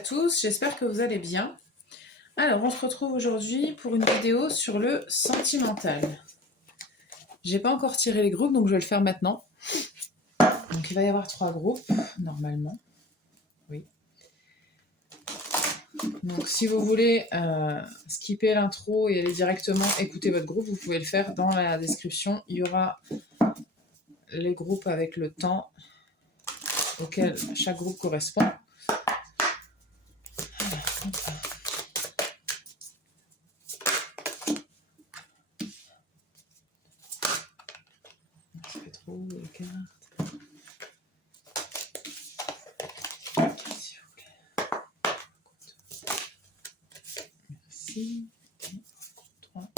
tous, j'espère que vous allez bien. Alors, on se retrouve aujourd'hui pour une vidéo sur le sentimental. J'ai pas encore tiré les groupes, donc je vais le faire maintenant. Donc il va y avoir 3 groupes, normalement. Oui. Donc si vous voulez skipper l'intro et aller directement écouter votre groupe, vous pouvez le faire dans la description. Il y aura les groupes avec le temps auquel chaque groupe correspond. Ça fait trop les cartes. Merci. 3.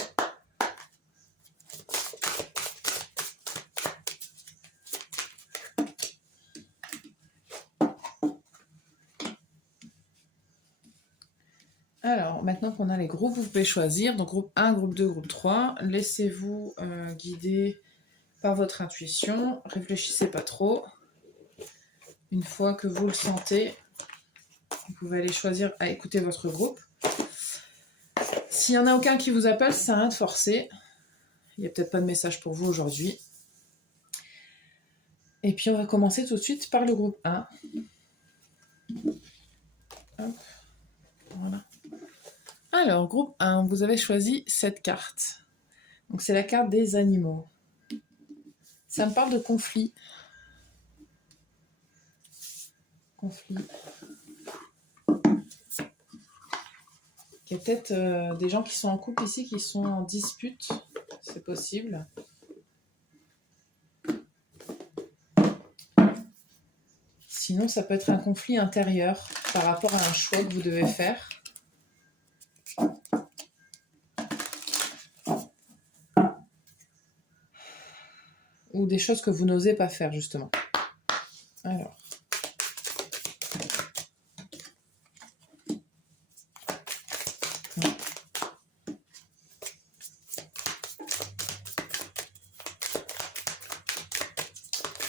Alors, maintenant qu'on a les groupes, vous pouvez choisir. Donc, groupe 1, groupe 2, groupe 3. Laissez-vous guider par votre intuition. Réfléchissez pas trop. Une fois que vous le sentez, vous pouvez aller choisir à écouter votre groupe. S'il n'y en a aucun qui vous appelle, ça sert à rien de forcer. Il n'y a peut-être pas de message pour vous aujourd'hui. Et puis, on va commencer tout de suite par le groupe 1. Hop. Voilà. Alors, groupe 1, vous avez choisi cette carte. Donc, c'est la carte des animaux. Ça me parle de conflit. Conflit. Il y a peut-être des gens qui sont en couple ici, qui sont en dispute. C'est possible. Sinon, ça peut être un conflit intérieur par rapport à un choix que vous devez faire. Ou des choses que vous n'osez pas faire, justement. Alors.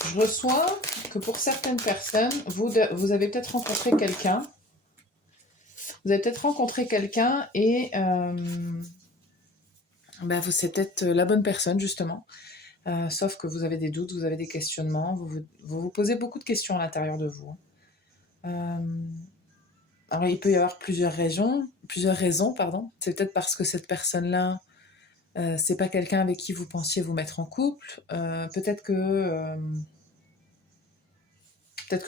Je reçois que pour certaines personnes, vous avez peut-être rencontré quelqu'un. Vous avez peut-être rencontré quelqu'un et c'est peut-être la bonne personne, justement. Sauf que vous avez des doutes, vous avez des questionnements, vous posez beaucoup de questions à l'intérieur de vous. Alors, il peut y avoir plusieurs raisons. C'est peut-être parce que cette personne-là, c'est pas quelqu'un avec qui vous pensiez vous mettre en couple. Peut-être que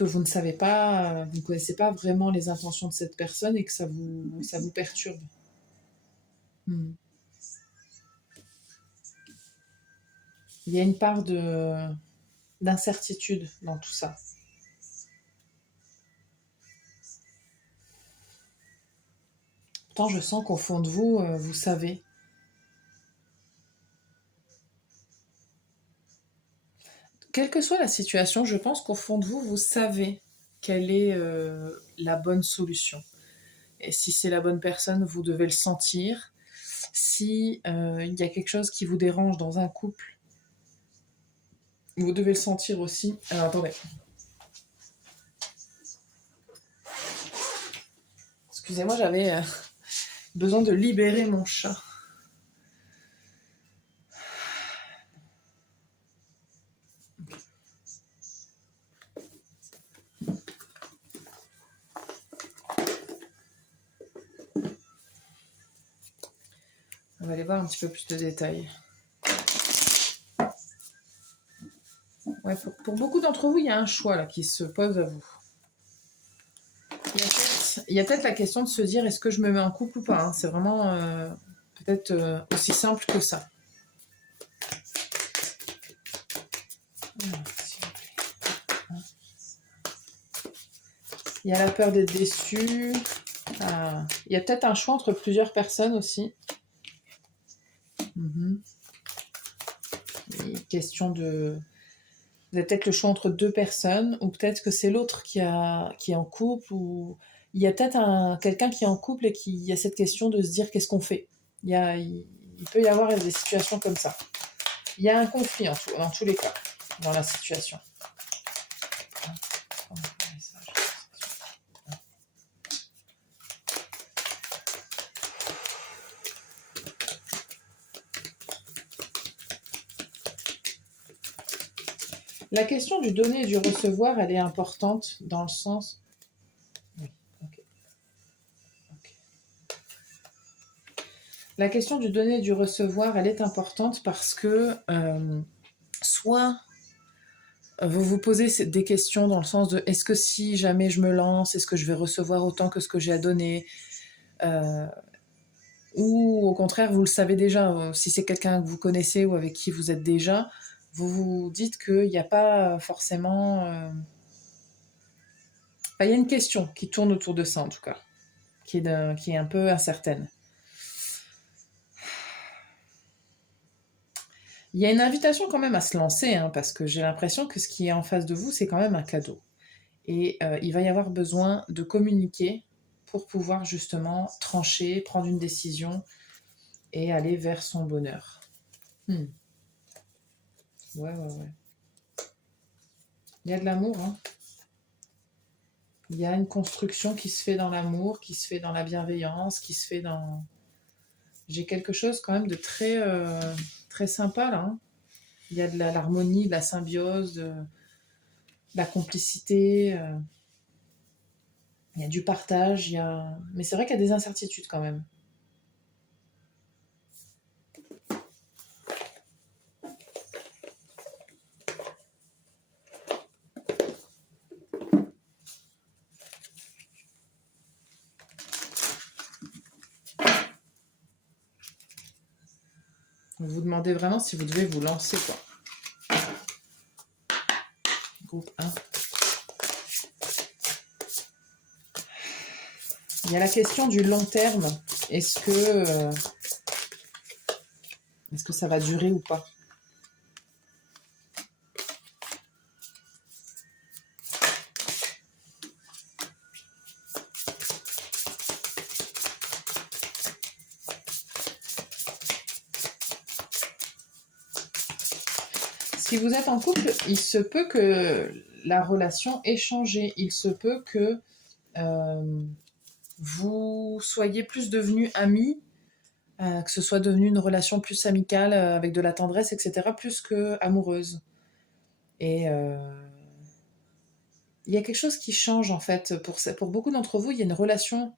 vous ne savez pas, vous ne connaissez pas vraiment les intentions de cette personne et que ça vous perturbe. Il y a une part d'incertitude dans tout ça. Pourtant, je sens qu'au fond de vous, vous savez. Quelle que soit la situation, je pense qu'au fond de vous, vous savez quelle est la bonne solution. Et si c'est la bonne personne, vous devez le sentir. Si il y a quelque chose qui vous dérange dans un couple, vous devez le sentir aussi. Alors, attendez. Excusez-moi, j'avais besoin de libérer mon chat. On va aller voir un petit peu plus de détails. Ouais, pour beaucoup d'entre vous, il y a un choix là, qui se pose à vous. Il y a peut-être la question de se dire est-ce que je me mets en couple ou pas, hein. C'est vraiment peut-être aussi simple que ça. Il y a la peur d'être déçu. Il y a peut-être un choix entre plusieurs personnes aussi. Question de... Vous avez peut-être le choix entre 2 personnes, ou peut-être que c'est l'autre qui est en couple, ou il y a peut-être quelqu'un qui est en couple et qui a cette question de se dire qu'est-ce qu'on fait. Il peut y avoir des situations comme ça. Il y a un conflit dans tous les cas, dans la situation. La question du donner et du recevoir, elle est importante dans le sens... Oui, ok. La question du donner et du recevoir, elle est importante parce que soit vous vous posez des questions dans le sens de est-ce que si jamais je me lance, est-ce que je vais recevoir autant que ce que j'ai à donner ou au contraire, vous le savez déjà, si c'est quelqu'un que vous connaissez ou avec qui vous êtes déjà, vous vous dites qu'il n'y a pas forcément... il y a une question qui tourne autour de ça en tout cas, qui est un peu incertaine. Il y a une invitation quand même à se lancer, hein, parce que j'ai l'impression que ce qui est en face de vous, c'est quand même un cadeau. Et il va y avoir besoin de communiquer pour pouvoir justement trancher, prendre une décision et aller vers son bonheur. Ouais. Il y a de l'amour, hein. Il y a une construction qui se fait dans l'amour, qui se fait dans la bienveillance, qui se fait dans... J'ai quelque chose quand même de très, très sympa là, hein. Il y a de l'harmonie, de la symbiose, de la complicité, il y a du partage, mais c'est vrai qu'il y a des incertitudes quand même. Vous vous demandez vraiment si vous devez vous lancer, quoi. Groupe 1. Il y a la question du long terme. Est-ce que ça va durer ou pas? Si vous êtes en couple, il se peut que la relation ait changé. Il se peut que vous soyez plus devenus amis, que ce soit devenu une relation plus amicale, avec de la tendresse, etc., plus que amoureuse. Et il y a quelque chose qui change en fait. Pour beaucoup d'entre vous, il y a une relation,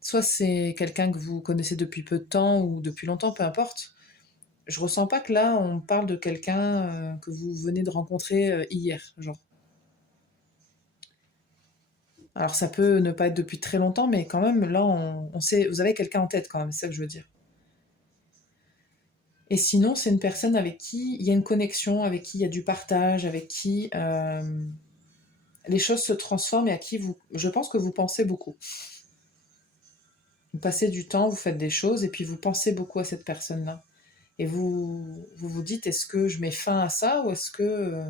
soit c'est quelqu'un que vous connaissez depuis peu de temps ou depuis longtemps, peu importe. Je ressens pas que là, on parle de quelqu'un que vous venez de rencontrer hier, genre. Alors ça peut ne pas être depuis très longtemps, mais quand même, là, on sait, vous avez quelqu'un en tête quand même, c'est ça que je veux dire. Et sinon, c'est une personne avec qui il y a une connexion, avec qui il y a du partage, avec qui les choses se transforment et à qui je pense que vous pensez beaucoup. Vous passez du temps, vous faites des choses et puis vous pensez beaucoup à cette personne-là. Et vous dites, est-ce que je mets fin à ça ou est-ce que...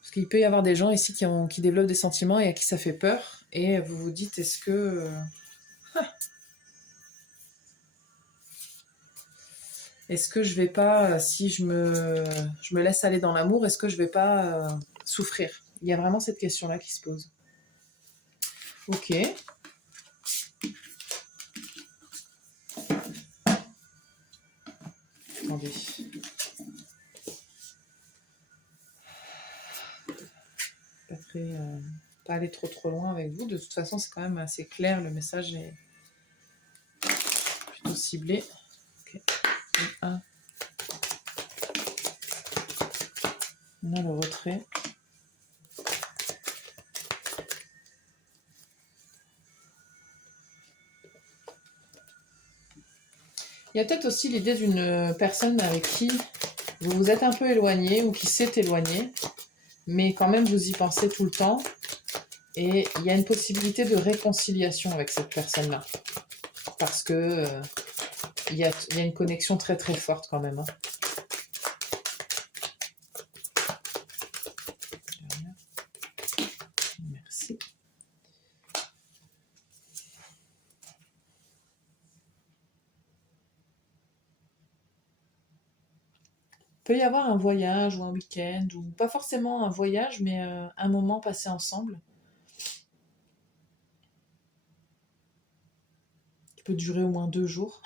parce qu'il peut y avoir des gens ici qui développent des sentiments et à qui ça fait peur. Et vous vous dites, est-ce que... est-ce que je vais pas, si je me laisse aller dans l'amour, est-ce que je vais pas souffrir? Il y a vraiment cette question-là qui se pose. Ok. Attendez. Pas aller trop loin avec vous. De toute façon, c'est quand même assez clair. Le message est plutôt ciblé. Ok. Un. On a le retrait. Il y a peut-être aussi l'idée d'une personne avec qui vous vous êtes un peu éloigné ou qui s'est éloigné, mais quand même vous y pensez tout le temps. Et il y a une possibilité de réconciliation avec cette personne-là. Parce que il y a une connexion très très forte quand même. Hein. Merci. Il peut y avoir un voyage ou un week-end, ou pas forcément un voyage, mais un moment passé ensemble. Qui peut durer au moins 2 jours.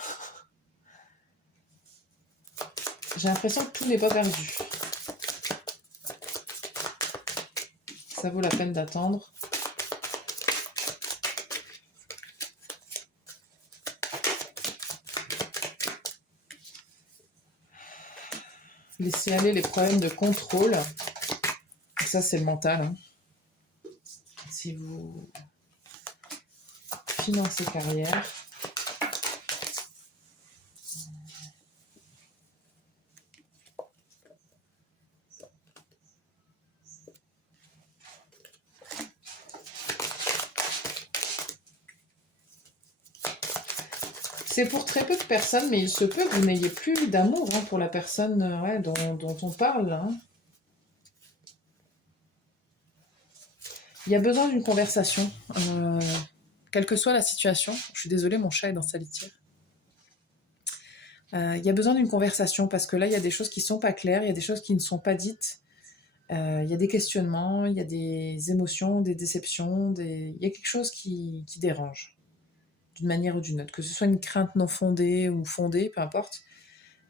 J'ai l'impression que tout n'est pas perdu. Ça vaut la peine d'attendre. Laissez aller les problèmes de contrôle. Ça, c'est le mental. Hein. Si vous financez carrière, c'est pour très peu de personnes, mais il se peut que vous n'ayez plus d'amour hein, pour la personne dont on parle. Hein. Il y a besoin d'une conversation, quelle que soit la situation. Je suis désolée, mon chat est dans sa litière. Il y a besoin d'une conversation parce que là, il y a des choses qui ne sont pas claires, il y a des choses qui ne sont pas dites. Il y a des questionnements, il y a des émotions, des déceptions, il y a quelque chose qui dérange, d'une manière ou d'une autre. Que ce soit une crainte non fondée ou fondée, peu importe.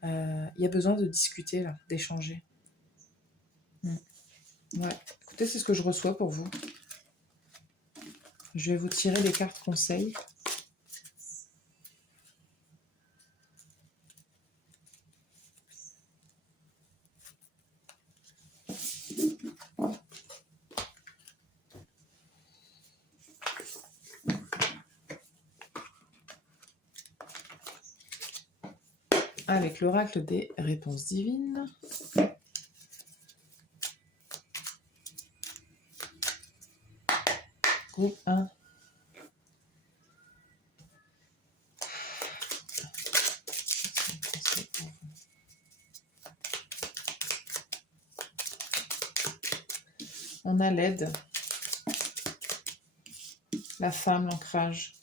Il y a besoin de discuter, là, d'échanger. Ouais. Écoutez, c'est ce que je reçois pour vous. Je vais vous tirer des cartes conseils. Avec l'oracle des réponses divines. Groupe 1. On a l'aide, la femme, l'ancrage.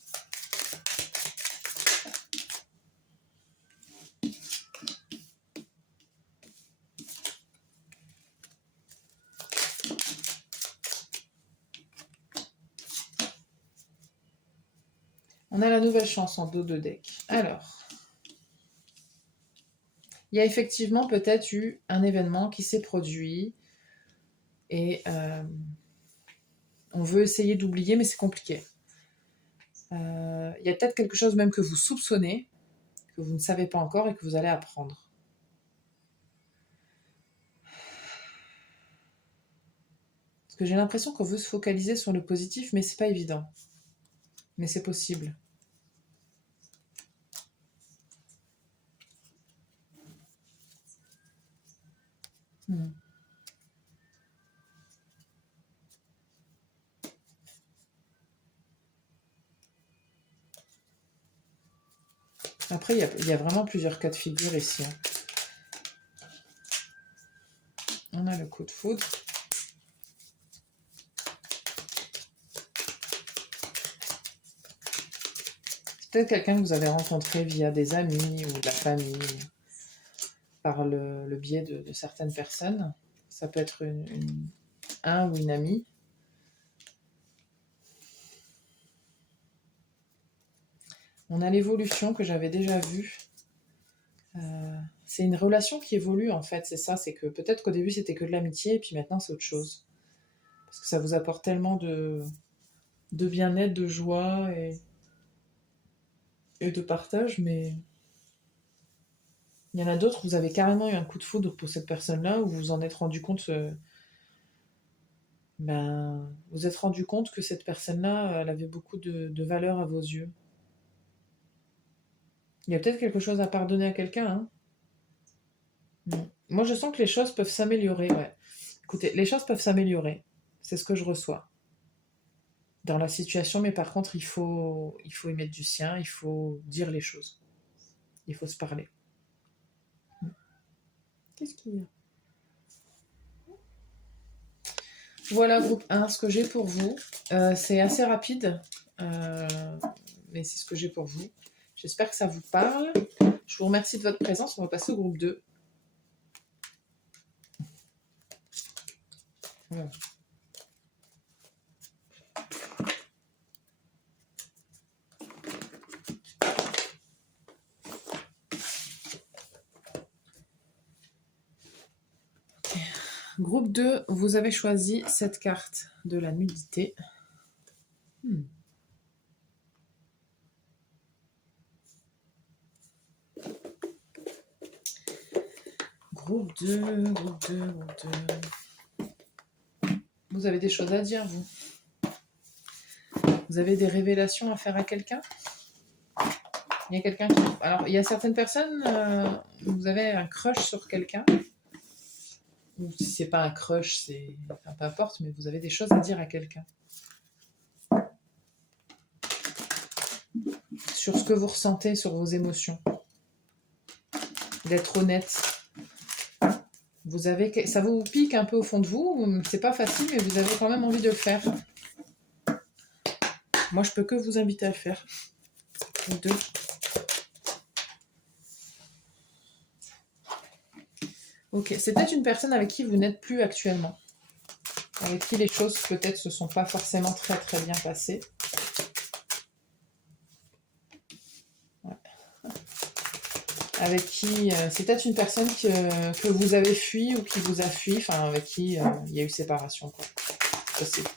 On a la nouvelle chance en dos de deck. Alors, il y a effectivement peut-être eu un événement qui s'est produit et on veut essayer d'oublier, mais c'est compliqué. Il y a peut-être quelque chose même que vous soupçonnez, que vous ne savez pas encore et que vous allez apprendre. Parce que j'ai l'impression qu'on veut se focaliser sur le positif, mais c'est pas évident. Mais c'est possible. Après, il y a vraiment plusieurs cas de figure ici. Hein. On a le coup de foudre. C'est peut-être quelqu'un que vous avez rencontré via des amis ou de la famille, par le biais de certaines personnes. Ça peut être un ou une amie. On a l'évolution que j'avais déjà vue. C'est une relation qui évolue en fait, c'est ça. C'est que peut-être qu'au début c'était que de l'amitié et puis maintenant c'est autre chose. Parce que ça vous apporte tellement de bien-être, de joie et de partage, mais il y en a d'autres, vous avez carrément eu un coup de foudre pour cette personne-là, où vous vous en êtes rendu compte, vous êtes rendu compte que cette personne-là, elle avait beaucoup de valeur à vos yeux. Il y a peut-être quelque chose à pardonner à quelqu'un, hein. Moi, je sens que les choses peuvent s'améliorer, ouais. Écoutez, les choses peuvent s'améliorer. C'est ce que je reçois dans la situation, mais par contre, il faut y mettre du sien, il faut dire les choses. Il faut se parler. Qu'est-ce qu'il y a ? Voilà, groupe 1, ce que j'ai pour vous. C'est assez rapide, mais c'est ce que j'ai pour vous. J'espère que ça vous parle. Je vous remercie de votre présence. On va passer au groupe 2. Voilà. Groupe 2, vous avez choisi cette carte de la nudité. Groupe 2, groupe 2, groupe 2. Vous avez des choses à dire, vous. Vous avez des révélations à faire à quelqu'un. Il y a quelqu'un qui... Alors, il y a certaines personnes, vous avez un crush sur quelqu'un. Ou si c'est pas un crush, c'est... Enfin, peu importe, mais vous avez des choses à dire à quelqu'un. Sur ce que vous ressentez, sur vos émotions. D'être honnête. Vous avez... Ça vous pique un peu au fond de vous. C'est pas facile, mais vous avez quand même envie de le faire. Moi, je peux que vous inviter à le faire. Ou deux. Ok, c'est peut-être une personne avec qui vous n'êtes plus actuellement. Avec qui les choses peut-être se sont pas forcément très très bien passées. Ouais. Avec qui... c'est peut-être une personne que vous avez fui ou qui vous a fui, enfin avec qui il y a eu séparation, quoi. Possible.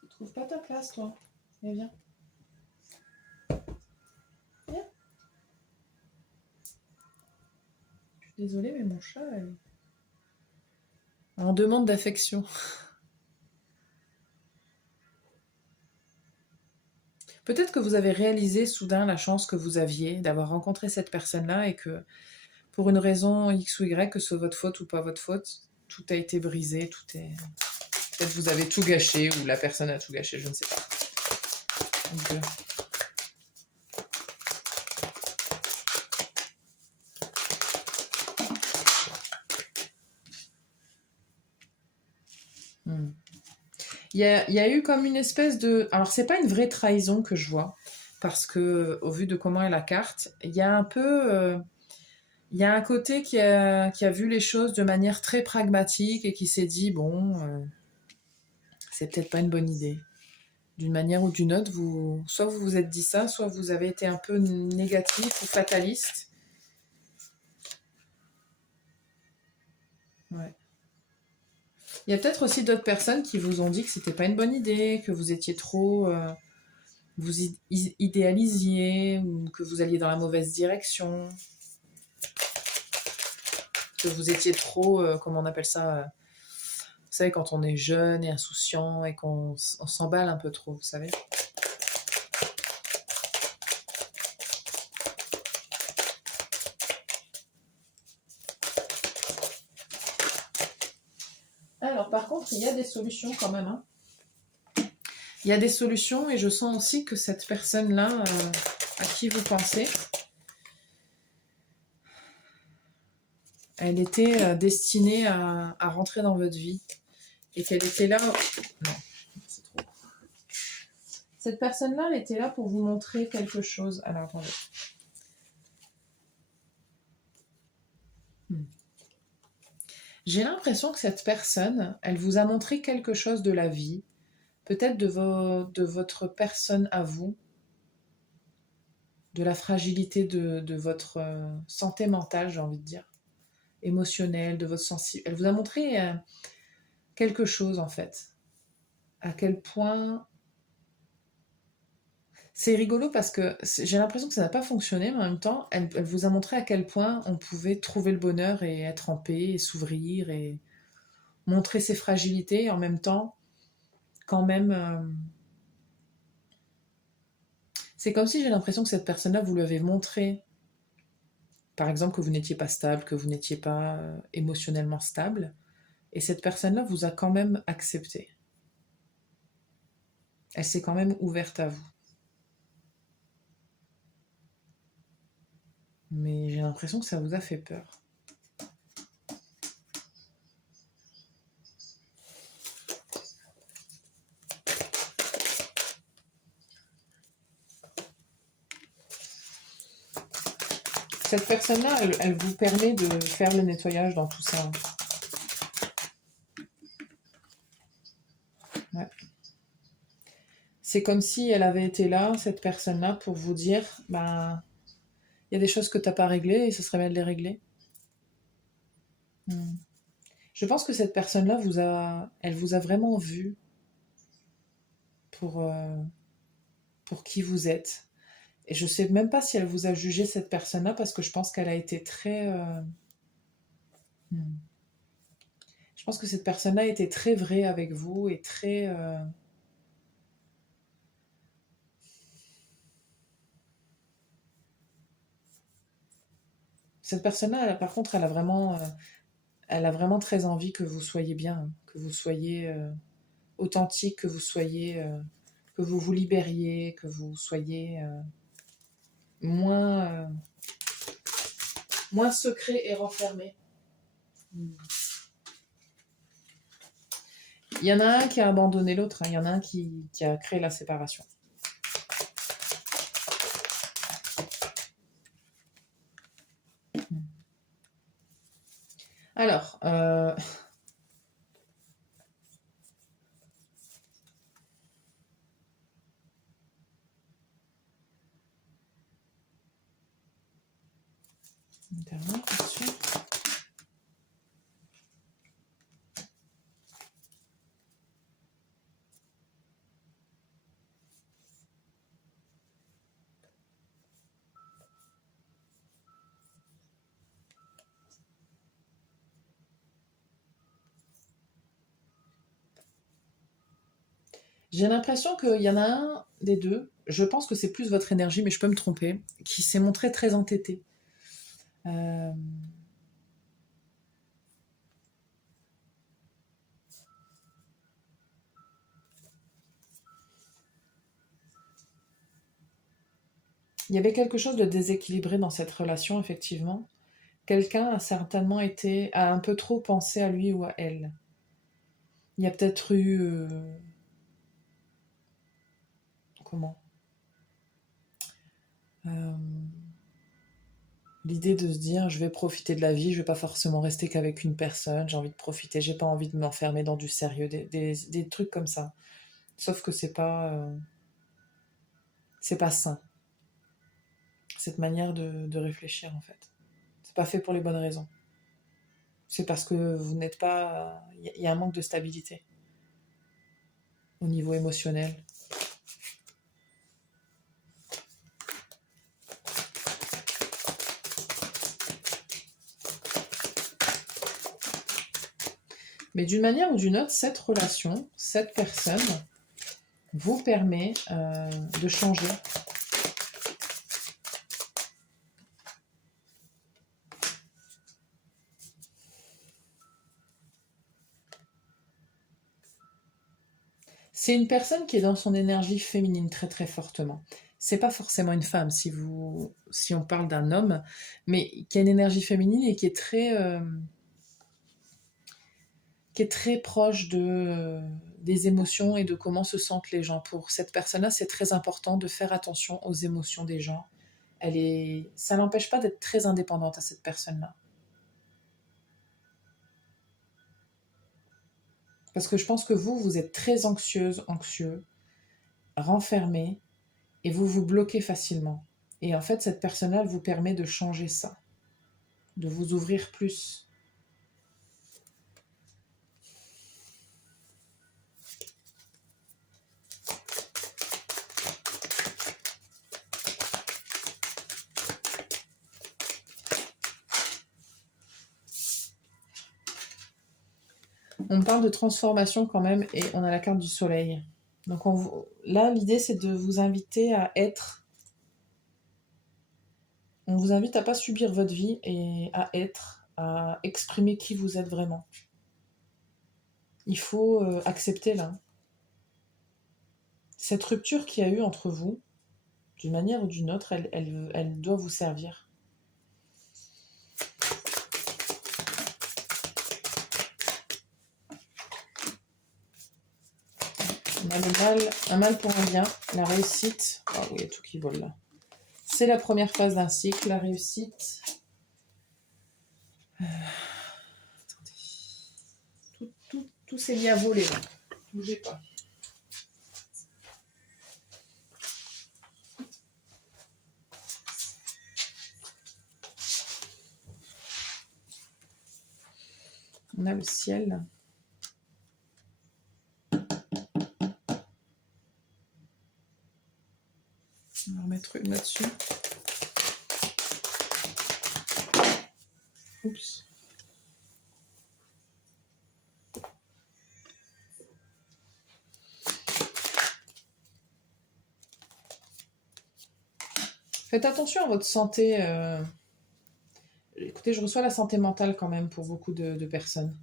Tu trouves pas ta place, toi? Viens. Viens. Je suis désolée, mais mon chat, elle... en demande d'affection. Peut-être que vous avez réalisé soudain la chance que vous aviez d'avoir rencontré cette personne-là et que pour une raison X ou Y, que ce soit votre faute ou pas votre faute, tout a été brisé, tout est... Peut-être vous avez tout gâché ou la personne a tout gâché, je ne sais pas. Donc, il y a eu comme une espèce de... Alors, c'est pas une vraie trahison que je vois, parce que au vu de comment est la carte, il y a un peu... il y a un côté qui a vu les choses de manière très pragmatique et qui s'est dit, bon, c'est peut-être pas une bonne idée. D'une manière ou d'une autre, soit vous vous êtes dit ça, soit vous avez été un peu négatif ou fataliste. Ouais. Il y a peut-être aussi d'autres personnes qui vous ont dit que c'était pas une bonne idée, que vous étiez trop... vous idéalisiez, ou que vous alliez dans la mauvaise direction, que vous étiez trop... comment on appelle ça vous savez, quand on est jeune et insouciant et qu'on s'emballe un peu trop, vous savez. Alors, par contre, il y a des solutions quand même. Hein. Il y a des solutions et je sens aussi que cette personne-là, à qui vous pensez, elle était destinée à rentrer dans votre vie. Et qu'elle était là... Non, c'est trop. Cette personne-là, elle était là pour vous montrer quelque chose. Alors, attendez. J'ai l'impression que cette personne, elle vous a montré quelque chose de la vie, peut-être de votre personne à vous, de la fragilité de votre santé mentale, j'ai envie de dire, émotionnelle, de votre sensibilité. Elle vous a montré quelque chose, en fait. À quel point... C'est rigolo parce que j'ai l'impression que ça n'a pas fonctionné, mais en même temps, elle vous a montré à quel point on pouvait trouver le bonheur et être en paix et s'ouvrir et montrer ses fragilités et en même temps, quand même... c'est comme si j'ai l'impression que cette personne-là, vous lui avez montré, par exemple, que vous n'étiez pas stable, que vous n'étiez pas émotionnellement stable, et cette personne-là vous a quand même accepté. Elle s'est quand même ouverte à vous. Mais j'ai l'impression que ça vous a fait peur. Cette personne-là, elle vous permet de faire le nettoyage dans tout ça. Ouais. C'est comme si elle avait été là, cette personne-là, pour vous dire, ben, il y a des choses que tu n'as pas réglées et ce serait bien de les régler. Je pense que cette personne-là elle vous a vraiment vu pour, qui vous êtes. Et je sais même pas si elle vous a jugé, cette personne-là, parce que je pense qu'elle a été très... Je pense que cette personne-là a été très vraie avec vous et très... Cette personne-là, par contre, elle a vraiment très envie que vous soyez bien, que vous soyez authentique, que vous soyez... que vous vous libériez, que vous soyez moins, moins secret et renfermé. Il y en a un qui a abandonné l'autre, hein. Il y en a un qui a créé la séparation. Alors, j'ai l'impression qu'il y en a un des deux, je pense que c'est plus votre énergie, mais je peux me tromper, qui s'est montré très entêté. Il y avait quelque chose de déséquilibré dans cette relation, effectivement. Quelqu'un a certainement a un peu trop pensé à lui ou à elle. Il y a peut-être eu... comment L'idée de se dire, je vais profiter de la vie, je vais pas forcément rester qu'avec une personne, j'ai envie de profiter, j'ai pas envie de m'enfermer dans du sérieux, des trucs comme ça. Sauf que c'est pas sain, cette manière de réfléchir, en fait. C'est pas fait pour les bonnes raisons. C'est parce que vous n'êtes pas... Il y a un manque de stabilité au niveau émotionnel. Mais d'une manière ou d'une autre, cette relation, cette personne, vous permet de changer. C'est une personne qui est dans son énergie féminine très très fortement. C'est pas forcément une femme si on parle d'un homme, mais qui a une énergie féminine et qui est très proche des émotions et de comment se sentent les gens. Pour cette personne-là, c'est très important de faire attention aux émotions des gens. Ça n'empêche pas d'être très indépendante à cette personne-là. Parce que je pense que vous êtes très anxieux, renfermé, et vous vous bloquez facilement. Et en fait, cette personne-là, elle vous permet de changer ça, de vous ouvrir plus. On parle de transformation quand même, et on a la carte du soleil. Donc là, l'idée, c'est de vous inviter à être... On vous invite à pas subir votre vie et à exprimer qui vous êtes vraiment. Il faut accepter là. Cette rupture qu'il y a eu entre vous, d'une manière ou d'une autre, elle doit vous servir. On a un mal pour un bien, la réussite. Ah oui, il y a tout qui vole là. C'est la première phase d'un cycle, la réussite. Attendez. Tout s'est mis à voler là. Bougez pas. On a le ciel. On va remettre une là-dessus. Oups. Faites attention à votre santé. Écoutez, je reçois la santé mentale quand même pour beaucoup de personnes.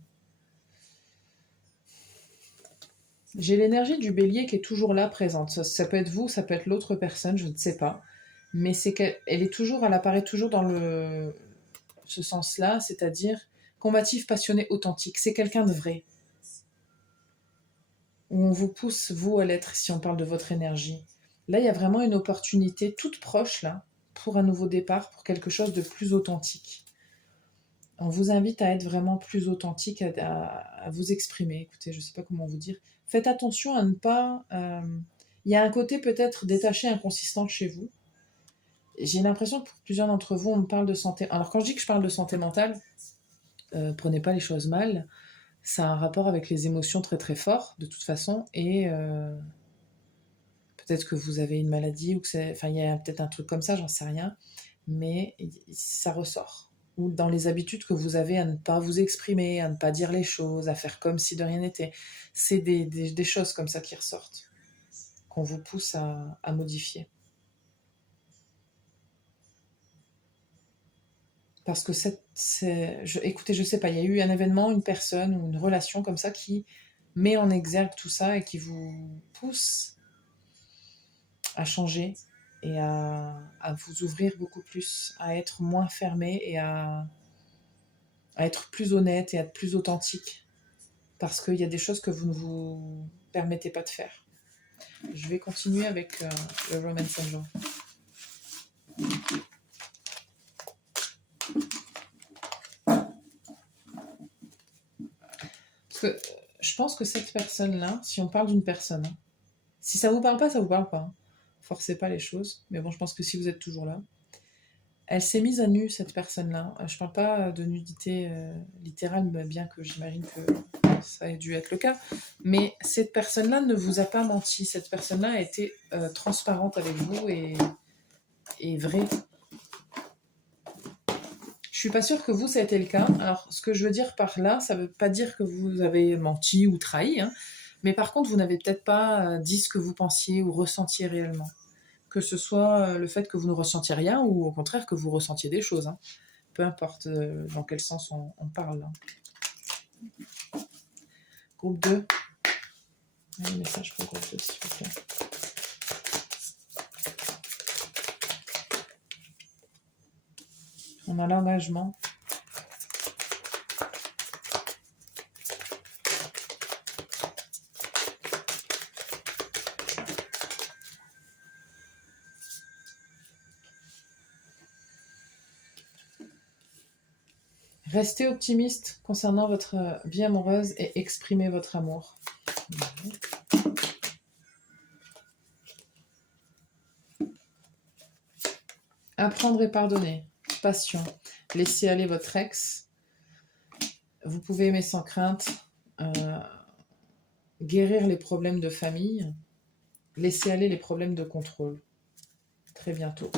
J'ai l'énergie du bélier qui est toujours là, présente. Ça peut être vous, ça peut être l'autre personne, je ne sais pas. Mais c'est qu'elle est toujours, elle apparaît toujours dans ce sens-là, c'est-à-dire combative, passionnée, authentique. C'est quelqu'un de vrai. Où on vous pousse, vous, à l'être, si on parle de votre énergie. Là, il y a vraiment une opportunité toute proche, là, pour un nouveau départ, pour quelque chose de plus authentique. On vous invite à être vraiment plus authentique, à vous exprimer. Écoutez, je ne sais pas comment vous dire. Faites attention à ne pas... Il y a un côté peut-être détaché, inconsistant chez vous. J'ai l'impression que pour plusieurs d'entre vous, on me parle de santé... Alors quand je dis que je parle de santé mentale, prenez pas les choses mal. Ça a un rapport avec les émotions très très fort, de toute façon. Et peut-être que vous avez une maladie, ou que c'est... Enfin, il y a peut-être un truc comme ça, j'en sais rien. Mais ça ressort. Ou dans les habitudes que vous avez à ne pas vous exprimer, à ne pas dire les choses, à faire comme si de rien n'était. C'est des choses comme ça qui ressortent, qu'on vous pousse à modifier. Parce que écoutez, je sais pas, il y a eu un événement, une personne ou une relation comme ça qui met en exergue tout ça et qui vous pousse à changer et à vous ouvrir beaucoup plus, à être moins fermé et à être plus honnête et à être plus authentique. Parce qu'il y a des choses que vous ne vous permettez pas de faire. Je vais continuer avec le Romance Angel. Parce que je pense que cette personne-là, si on parle d'une personne, si ça vous parle pas, ça vous parle pas. Forcez pas les choses. Mais bon, je pense que si vous êtes toujours là, elle s'est mise à nu, cette personne-là. Je parle pas de nudité littérale, mais bien que j'imagine que ça ait dû être le cas. Mais cette personne-là ne vous a pas menti. Cette personne-là a été transparente avec vous et vraie. Je suis pas sûre que vous, ça a été le cas. Alors, ce que je veux dire par là, ça veut pas dire que vous avez menti ou trahi, hein, mais par contre, vous n'avez peut-être pas dit ce que vous pensiez ou ressentiez réellement. Que ce soit le fait que vous ne ressentiez rien ou au contraire que vous ressentiez des choses. Hein. Peu importe dans quel sens on parle. Hein. Groupe 2. Un message pour le groupe 2, s'il vous plaît. On a l'engagement. Restez optimiste concernant votre vie amoureuse et exprimez votre amour. Apprendre et pardonner. Passion. Laissez aller votre ex. Vous pouvez aimer sans crainte. Guérir les problèmes de famille. Laisser aller les problèmes de contrôle. Très bientôt.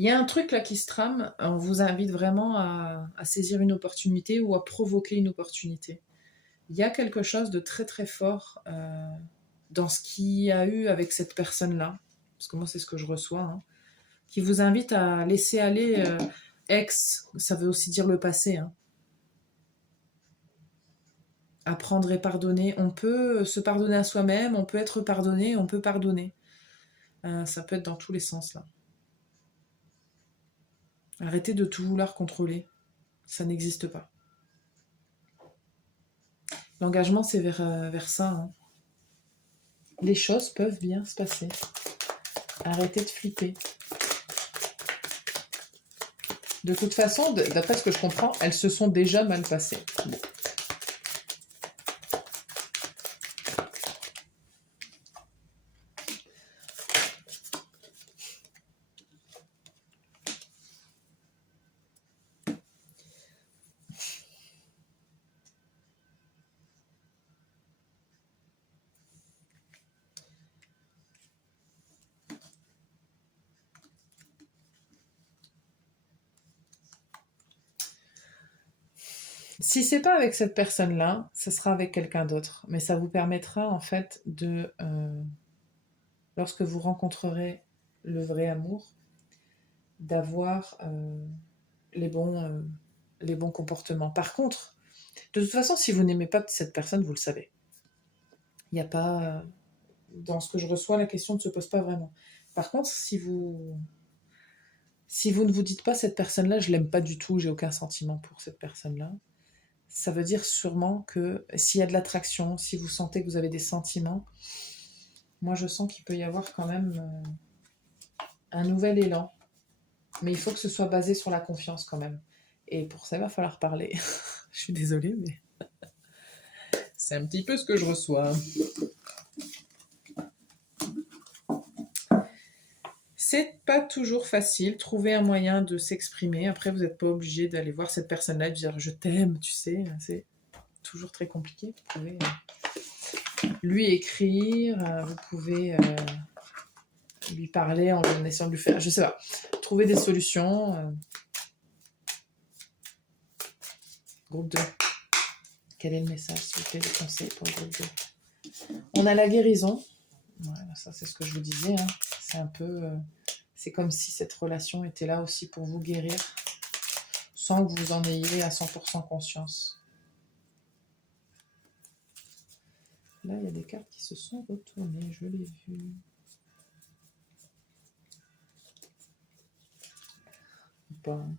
Il y a un truc là qui se trame. On vous invite vraiment à saisir une opportunité ou à provoquer une opportunité. Il y a quelque chose de très très fort dans ce qu'il y a eu avec cette personne-là. Parce que moi, c'est ce que je reçois. Hein, qui vous invite à laisser aller ex. Ça veut aussi dire le passé. Hein. Apprendre et pardonner. On peut se pardonner à soi-même. On peut être pardonné. On peut pardonner. Ça peut être dans tous les sens là. Arrêtez de tout vouloir contrôler. Ça n'existe pas. L'engagement, c'est vers ça. Hein. Les choses peuvent bien se passer. Arrêtez de flipper. De toute façon, d'après ce que je comprends, elles se sont déjà mal passées. Si c'est pas avec cette personne-là, ce sera avec quelqu'un d'autre. Mais ça vous permettra en fait de, lorsque vous rencontrerez le vrai amour, d'avoir les bons comportements. Par contre, de toute façon, si vous n'aimez pas cette personne, vous le savez. Il n'y a pas, dans ce que je reçois, la question ne se pose pas vraiment. Par contre, si vous ne vous dites pas cette personne-là, je l'aime pas du tout, j'ai aucun sentiment pour cette personne-là, ça veut dire sûrement que s'il y a de l'attraction, si vous sentez que vous avez des sentiments, moi je sens qu'il peut y avoir quand même un nouvel élan. Mais il faut que ce soit basé sur la confiance quand même. Et pour ça, il va falloir parler. Je suis désolée, mais c'est un petit peu ce que je reçois. C'est pas toujours facile, trouver un moyen de s'exprimer. Après, vous n'êtes pas obligé d'aller voir cette personne-là et de dire je t'aime, tu sais. C'est toujours très compliqué. Vous pouvez lui écrire, vous pouvez lui parler en essayant de lui faire, je sais pas, trouver des solutions. Groupe 2. Quel est le message, s'il vous plaît, des conseils pour le groupe 2? On a la guérison. Ouais, ça, c'est ce que je vous disais. Hein. C'est un peu... c'est comme si cette relation était là aussi pour vous guérir, sans que vous en ayez à 100% conscience. Là, il y a des cartes qui se sont retournées, je l'ai vu. Bon.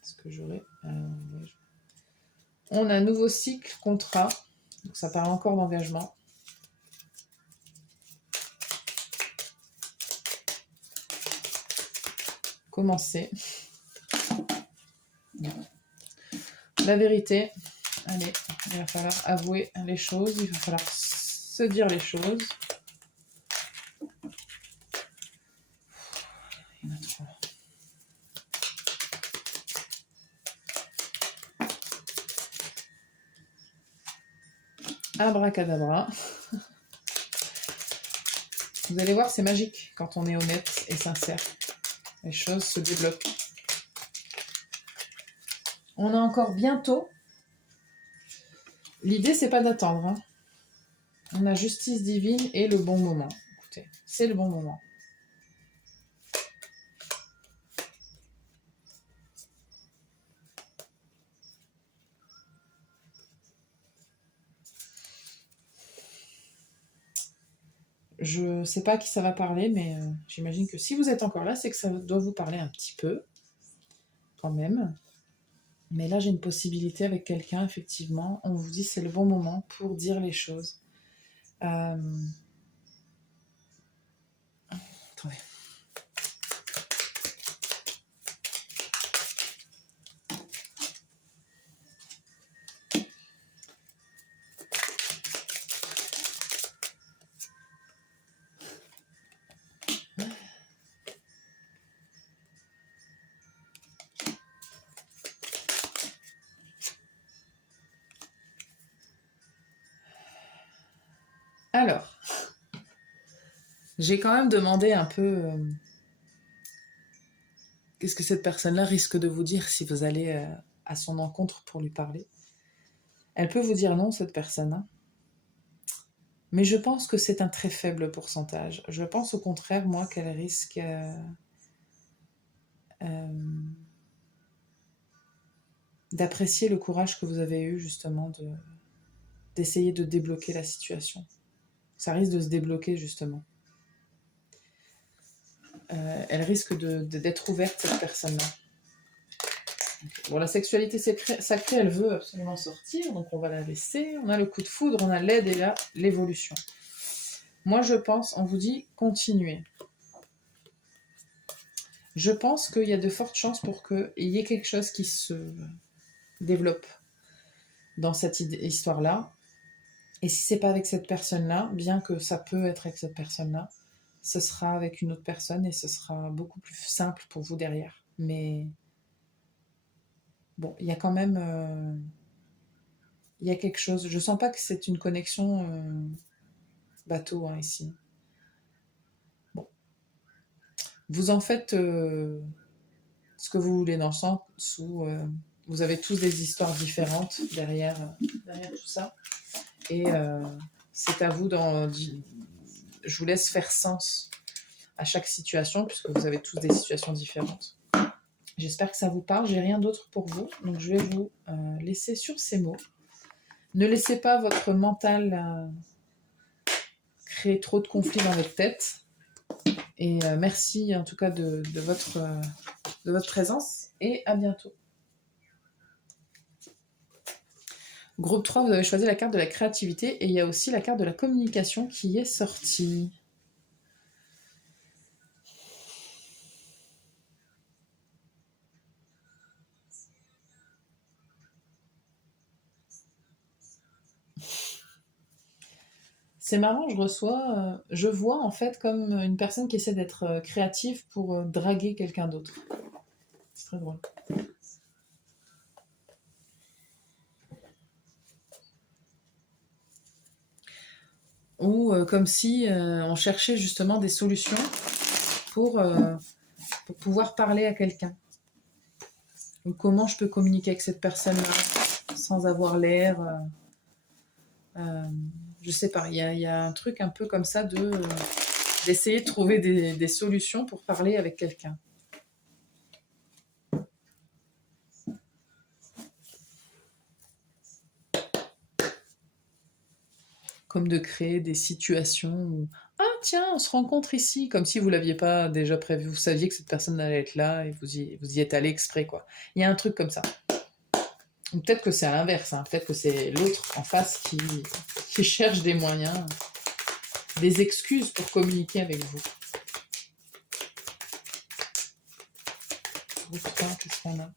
Est-ce que j'aurais... ouais, on a un nouveau cycle, contrat. Donc ça parle encore d'engagement. Commencer. La vérité. Allez, il va falloir avouer les choses. Il va falloir se dire les choses. Il y en a trop. Abracadabra. Vous allez voir, c'est magique quand on est honnête et sincère. Les choses se débloquent. On a encore bientôt. L'idée, c'est pas d'attendre. Hein. On a justice divine et le bon moment. Écoutez, c'est le bon moment. Je ne sais pas à qui ça va parler, mais j'imagine que si vous êtes encore là, c'est que ça doit vous parler un petit peu, quand même. Mais là, j'ai une possibilité avec quelqu'un, effectivement. On vous dit c'est le bon moment pour dire les choses. Attendez. Alors, j'ai quand même demandé un peu qu'est-ce que cette personne-là risque de vous dire si vous allez à son encontre pour lui parler. Elle peut vous dire non, cette personne, hein. Mais je pense que c'est un très faible pourcentage. Je pense au contraire, moi, qu'elle risque d'apprécier le courage que vous avez eu, justement, d'essayer de débloquer la situation. Ça risque de se débloquer, justement. Elle risque d'être ouverte, cette personne-là. Bon, la sexualité sacrée, elle veut absolument sortir, donc on va la laisser. On a le coup de foudre, on a l'aide et là, l'évolution. Moi, je pense, on vous dit, continuez. Je pense qu'il y a de fortes chances pour qu'il y ait quelque chose qui se développe dans cette histoire-là. Et si c'est pas avec cette personne-là, bien que ça peut être avec cette personne-là, ce sera avec une autre personne et ce sera beaucoup plus simple pour vous derrière. Mais bon, il y a quand même... il y a quelque chose. Je sens pas que c'est une connexion bateau hein, ici. Bon. Vous en faites ce que vous voulez dans le sens où vous avez tous des histoires différentes derrière tout ça. Et c'est à vous je vous laisse faire sens à chaque situation puisque vous avez tous des situations différentes. J'espère que ça vous parle. J'ai rien d'autre pour vous, donc je vais vous laisser sur ces mots. Ne laissez pas votre mental créer trop de conflits dans votre tête. Et merci en tout cas de votre présence et à bientôt. Groupe 3, vous avez choisi la carte de la créativité et il y a aussi la carte de la communication qui est sortie. C'est marrant, je vois en fait comme une personne qui essaie d'être créative pour draguer quelqu'un d'autre. C'est très drôle. Ou comme si on cherchait justement des solutions pour pouvoir parler à quelqu'un. Ou comment je peux communiquer avec cette personne-là sans avoir l'air... je sais pas, il y a un truc un peu comme ça d'essayer de trouver des solutions pour parler avec quelqu'un. Comme de créer des situations où « Ah tiens, on se rencontre ici !» Comme si vous ne l'aviez pas déjà prévu. Vous saviez que cette personne allait être là et vous y êtes allé exprès, quoi. Il y a un truc comme ça. Ou peut-être que c'est à l'inverse. Hein. Peut-être que c'est l'autre en face qui cherche des moyens, des excuses pour communiquer avec vous. Qu'est-ce qu'on a ?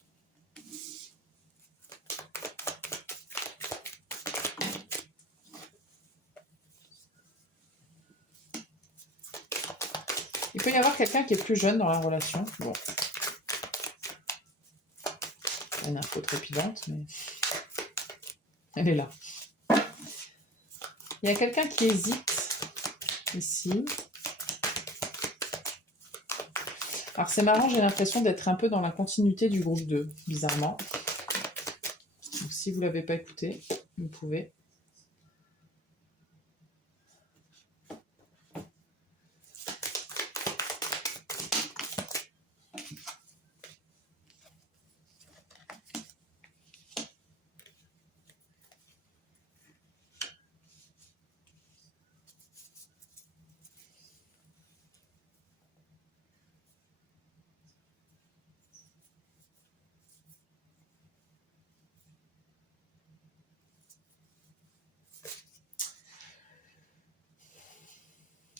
Il peut y avoir quelqu'un qui est plus jeune dans la relation. Bon. Une info trépidante, mais elle est là. Il y a quelqu'un qui hésite ici. Alors c'est marrant, j'ai l'impression d'être un peu dans la continuité du groupe 2, bizarrement. Donc, si vous ne l'avez pas écouté, vous pouvez.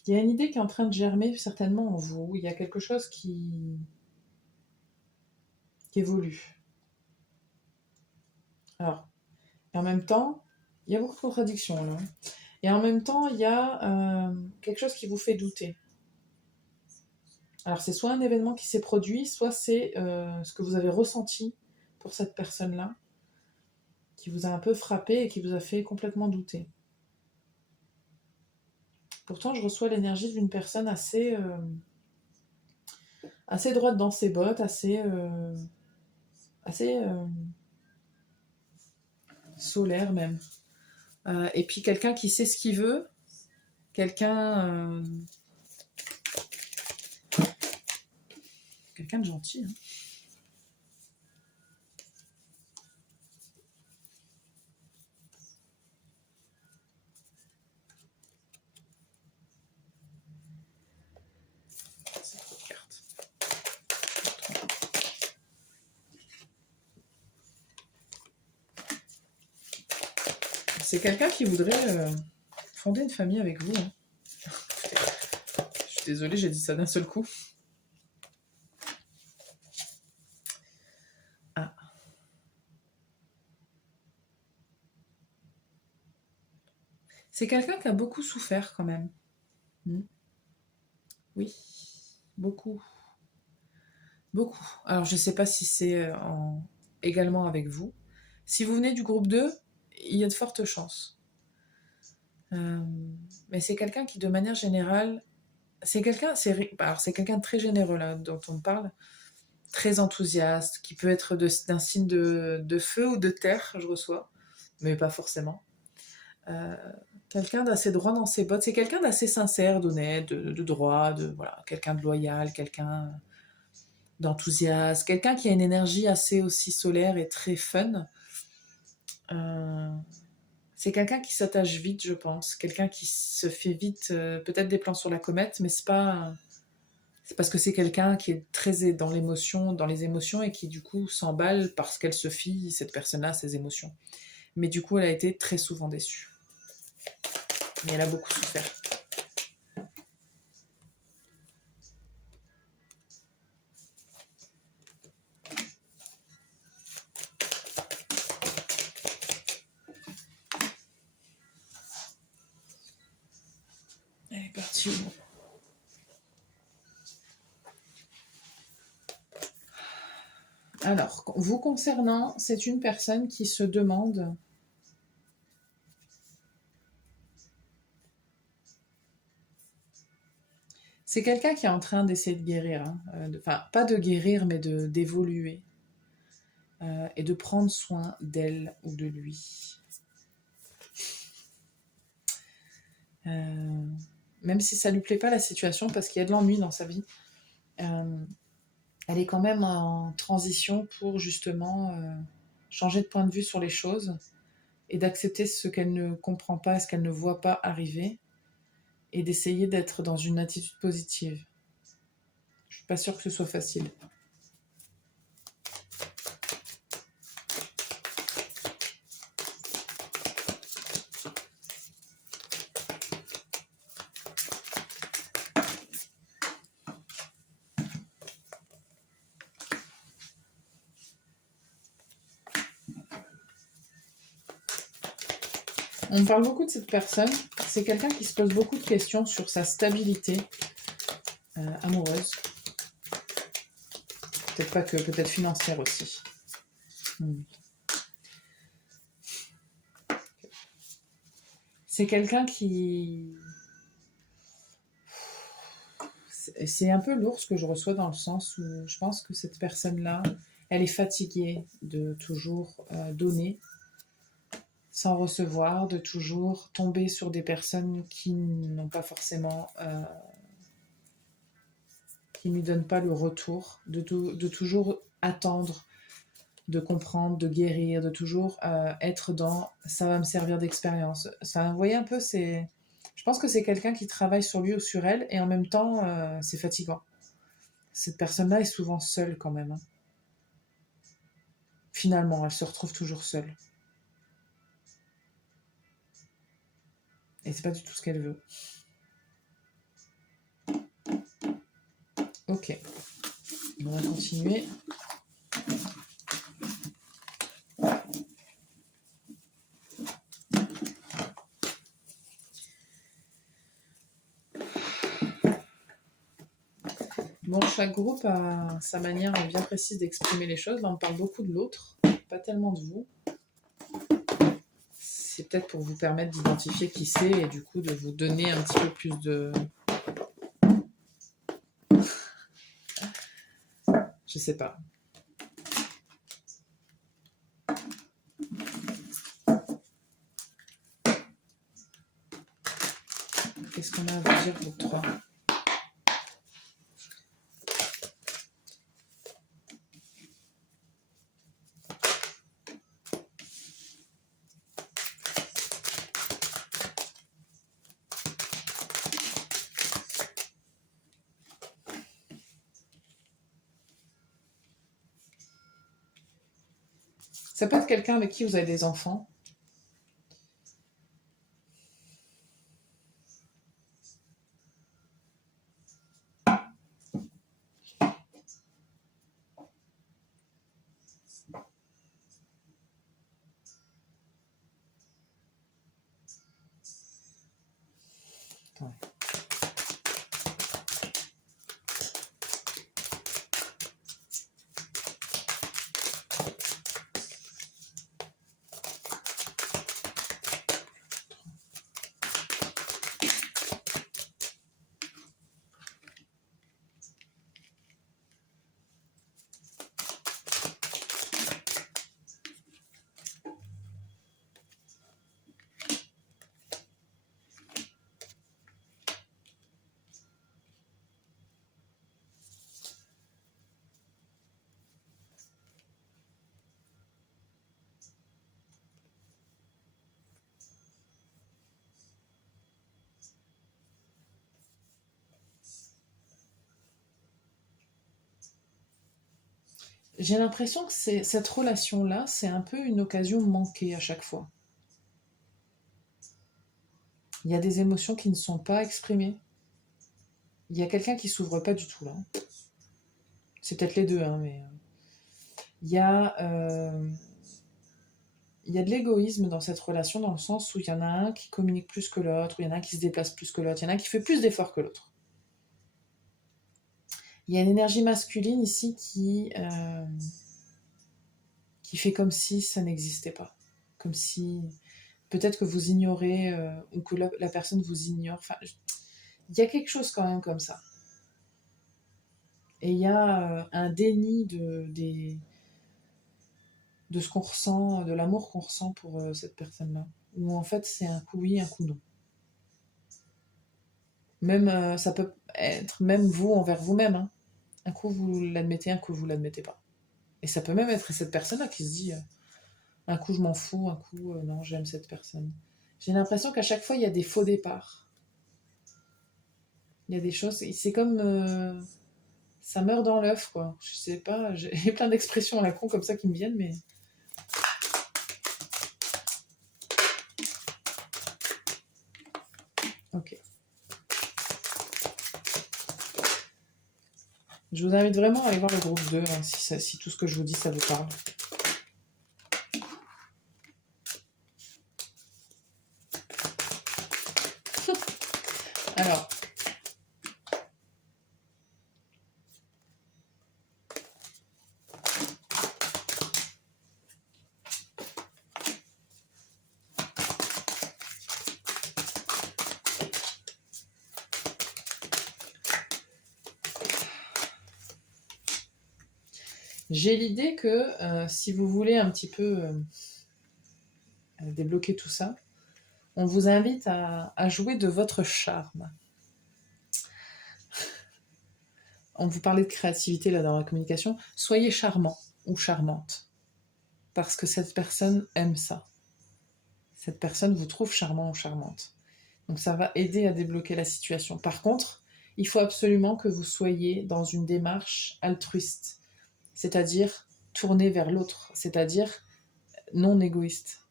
Il y a une idée qui est en train de germer certainement en vous. Il y a quelque chose qui évolue. Alors, et en même temps, il y a beaucoup de contradictions là. Et en même temps, il y a quelque chose qui vous fait douter. Alors, c'est soit un événement qui s'est produit, soit c'est ce que vous avez ressenti pour cette personne-là, qui vous a un peu frappé et qui vous a fait complètement douter. Pourtant, je reçois l'énergie d'une personne assez droite dans ses bottes, assez solaire même. Et puis quelqu'un qui sait ce qu'il veut, quelqu'un de gentil. Hein. C'est quelqu'un qui voudrait fonder une famille avec vous. Hein. Je suis désolée, j'ai dit ça d'un seul coup. C'est quelqu'un qui a beaucoup souffert quand même. Mm. Oui, beaucoup. Beaucoup. Alors, je ne sais pas si c'est également avec vous. Si vous venez du groupe 2, il y a de fortes chances. Euh, mais c'est quelqu'un qui, de manière générale, alors c'est quelqu'un de très généreux là, dont on parle, très enthousiaste, qui peut être d'un signe de feu ou de terre, je reçois, mais pas forcément. Euh, Quelqu'un d'assez droit dans ses bottes, c'est quelqu'un d'assez sincère, d'honnête, de droit, voilà, quelqu'un de loyal, quelqu'un d'enthousiaste, quelqu'un qui a une énergie assez aussi solaire et très fun. Euh, c'est quelqu'un qui s'attache vite, je pense, quelqu'un qui se fait vite, peut-être des plans sur la comète, mais c'est parce que c'est quelqu'un qui est très dans l'émotion, dans les émotions et qui du coup s'emballe parce qu'elle se fie, cette personne-là, à ses émotions. Mais du coup, elle a été très souvent déçue. Mais elle a beaucoup souffert. Elle est partie où? Alors, vous concernant, c'est une personne qui se demande. C'est quelqu'un qui est en train d'essayer de guérir. Hein, enfin, pas de guérir, mais d'évoluer. Et de prendre soin d'elle ou de lui. Même si ça lui plaît pas la situation, parce qu'il y a de l'ennui dans sa vie. Elle est quand même en transition pour justement changer de point de vue sur les choses et d'accepter ce qu'elle ne comprend pas et ce qu'elle ne voit pas arriver et d'essayer d'être dans une attitude positive. Je suis pas sûre que ce soit facile. On parle beaucoup de cette personne. C'est quelqu'un qui se pose beaucoup de questions sur sa stabilité amoureuse. Peut-être pas que, peut-être financière aussi. C'est quelqu'un qui... C'est un peu lourd ce que je reçois dans le sens où je pense que cette personne-là, elle est fatiguée de toujours donner sans recevoir, de toujours tomber sur des personnes qui n'ont pas forcément... qui ne lui donnent pas le retour, de toujours attendre, de comprendre, de guérir, de toujours être dans ça va me servir d'expérience. Ça, vous voyez un peu, je pense que c'est quelqu'un qui travaille sur lui ou sur elle et en même temps c'est fatigant. Cette personne-là est souvent seule quand même. Hein. Finalement, elle se retrouve toujours seule. Et c'est pas du tout ce qu'elle veut. Ok, on va continuer. Bon, chaque groupe a sa manière bien précise d'exprimer les choses. Là, on parle beaucoup de l'autre, pas tellement de vous. C'est peut-être pour vous permettre d'identifier qui c'est et du coup de vous donner un petit peu plus de... Je sais pas. Qu'est-ce qu'on a à vous dire, vous trois? Ça peut être quelqu'un avec qui vous avez des enfants. J'ai l'impression que cette relation-là, c'est un peu une occasion manquée à chaque fois. Il y a des émotions qui ne sont pas exprimées. Il y a quelqu'un qui s'ouvre pas du tout là. C'est peut-être les deux, hein, mais il y a, il y a de l'égoïsme dans cette relation, dans le sens où il y en a un qui communique plus que l'autre, où il y en a un qui se déplace plus que l'autre, il y en a un qui fait plus d'efforts que l'autre. Il y a une énergie masculine ici qui fait comme si ça n'existait pas. Comme si peut-être que vous ignorez ou que la personne vous ignore. Enfin, il y a quelque chose quand même comme ça. Et il y a un déni de ce qu'on ressent, de l'amour qu'on ressent pour cette personne-là. Où en fait c'est un coup oui, un coup non. Même ça peut être même vous envers vous-même. Hein. Un coup vous l'admettez, un coup vous l'admettez pas. Et ça peut même être cette personne-là qui se dit un coup je m'en fous, un coup non j'aime cette personne. J'ai l'impression qu'à chaque fois il y a des faux départs. Il y a des choses, c'est comme ça meurt dans l'œuf quoi. Je sais pas, j'ai plein d'expressions à la con comme ça qui me viennent, mais ok. Je vous invite vraiment à aller voir le groupe 2, hein, si tout ce que je vous dis, ça vous parle. Alors, j'ai l'idée que si vous voulez un petit peu débloquer tout ça, on vous invite à jouer de votre charme. On vous parlait de créativité là dans la communication. Soyez charmant ou charmante. Parce que cette personne aime ça. Cette personne vous trouve charmant ou charmante. Donc ça va aider à débloquer la situation. Par contre, il faut absolument que vous soyez dans une démarche altruiste. C'est-à-dire tournée vers l'autre. C'est-à-dire non égoïste.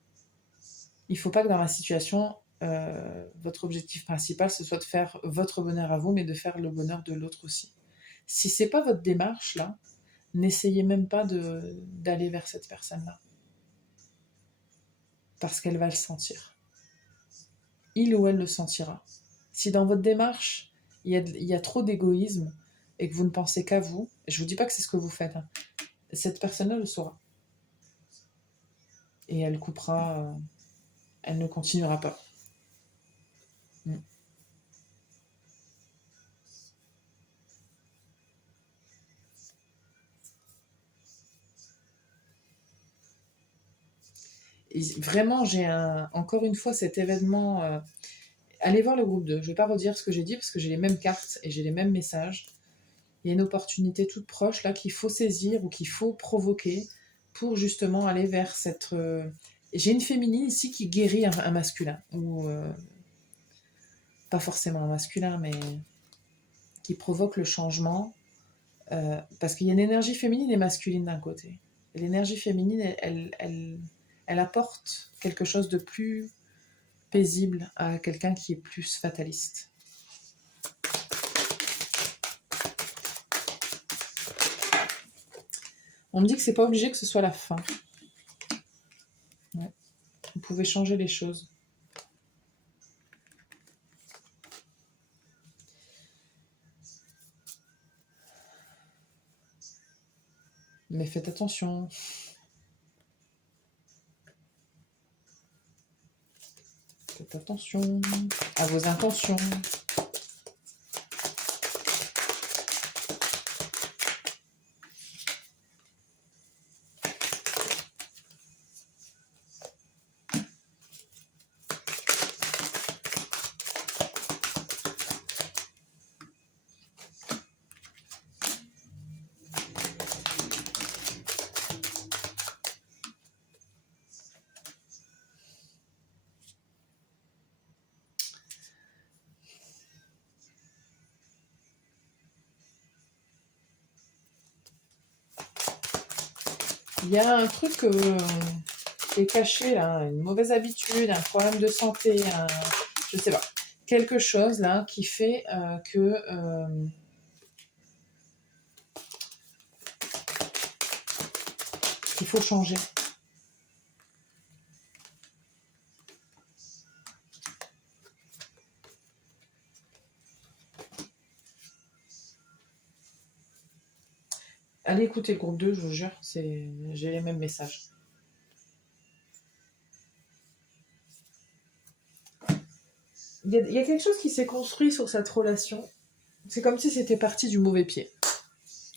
Il ne faut pas que dans la situation, votre objectif principal, ce soit de faire votre bonheur à vous, mais de faire le bonheur de l'autre aussi. Si c'est pas votre démarche là, n'essayez même pas d'aller vers cette personne-là. Parce qu'elle va le sentir. Il ou elle le sentira. Si dans votre démarche, il y a trop d'égoïsme et que vous ne pensez qu'à vous, je ne vous dis pas que c'est ce que vous faites, hein, cette personne-là le saura. Et elle coupera, elle ne continuera pas. Mm. Et vraiment, encore une fois cet événement. Allez voir le groupe 2. Je ne vais pas redire ce que j'ai dit parce que j'ai les mêmes cartes et j'ai les mêmes messages. Il y a une opportunité toute proche là qu'il faut saisir ou qu'il faut provoquer pour justement aller vers cette. J'ai une féminine ici qui guérit un masculin. Ou pas forcément un masculin, mais qui provoque le changement. Parce qu'il y a une énergie féminine et masculine d'un côté. Et l'énergie féminine, elle apporte quelque chose de plus paisible à quelqu'un qui est plus fataliste. On me dit que c'est pas obligé que ce soit la fin. Ouais. Vous pouvez changer les choses. Mais faites attention. Faites attention à vos intentions. Il y a un truc qui est caché là, une mauvaise habitude, un problème de santé, je sais pas, quelque chose là qui fait qu'il faut changer. Allez écouter le groupe 2, je vous jure, j'ai les mêmes messages. Il y a quelque chose qui s'est construit sur cette relation. C'est comme si c'était parti du mauvais pied.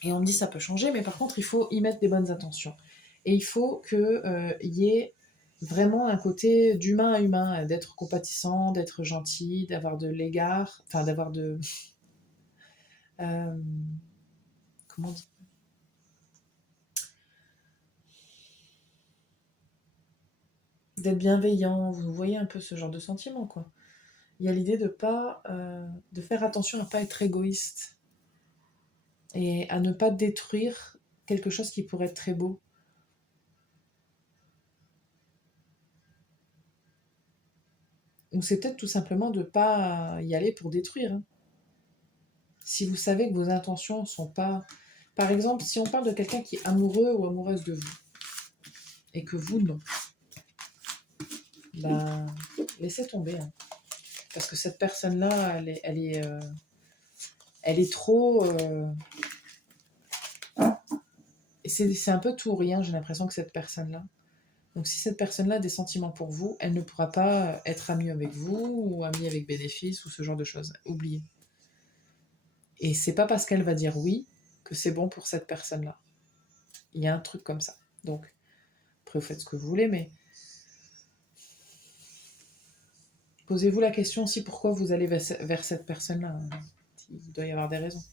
Et on me dit ça peut changer, mais par contre, il faut y mettre des bonnes intentions. Et il faut qu'il y ait vraiment un côté d'humain à humain, d'être compatissant, d'être gentil, d'avoir de l'égard, enfin d'avoir de... comment dire, d'être bienveillant, vous voyez un peu ce genre de sentiment, quoi. Il y a l'idée de faire attention à ne pas être égoïste et à ne pas détruire quelque chose qui pourrait être très beau. Ou c'est peut-être tout simplement de ne pas y aller pour détruire. Hein. Si vous savez que vos intentions ne sont pas... Par exemple, si on parle de quelqu'un qui est amoureux ou amoureuse de vous, et que vous, non, ben, laissez tomber. Hein. Parce que cette personne-là, elle est trop... Et c'est un peu tout ou rien, j'ai l'impression que cette personne-là. Donc si cette personne-là a des sentiments pour vous, elle ne pourra pas être amie avec vous, ou amie avec bénéfice, ou ce genre de choses. Oubliez. Et c'est pas parce qu'elle va dire oui que c'est bon pour cette personne-là. Il y a un truc comme ça. Donc, après, vous faites ce que vous voulez, mais posez-vous la question aussi pourquoi vous allez vers cette personne-là. Il doit y avoir des raisons.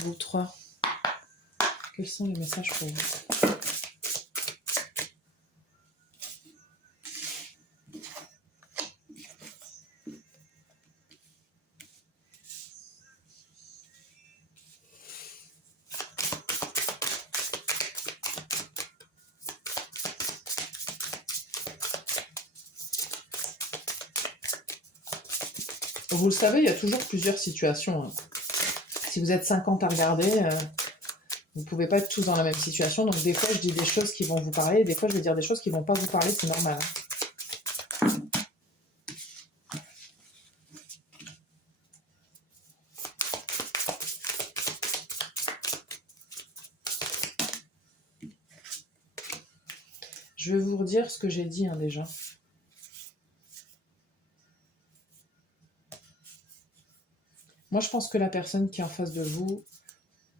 Vous trois, quels sont les messages pour vous? Vous le savez, il y a toujours plusieurs situations. Hein. Si vous êtes 50 à regarder, vous ne pouvez pas être tous dans la même situation. Donc des fois, je dis des choses qui vont vous parler, et des fois, je vais dire des choses qui ne vont pas vous parler, c'est normal. Hein. Je vais vous redire ce que j'ai dit hein, déjà. Moi, je pense que la personne qui est en face de vous,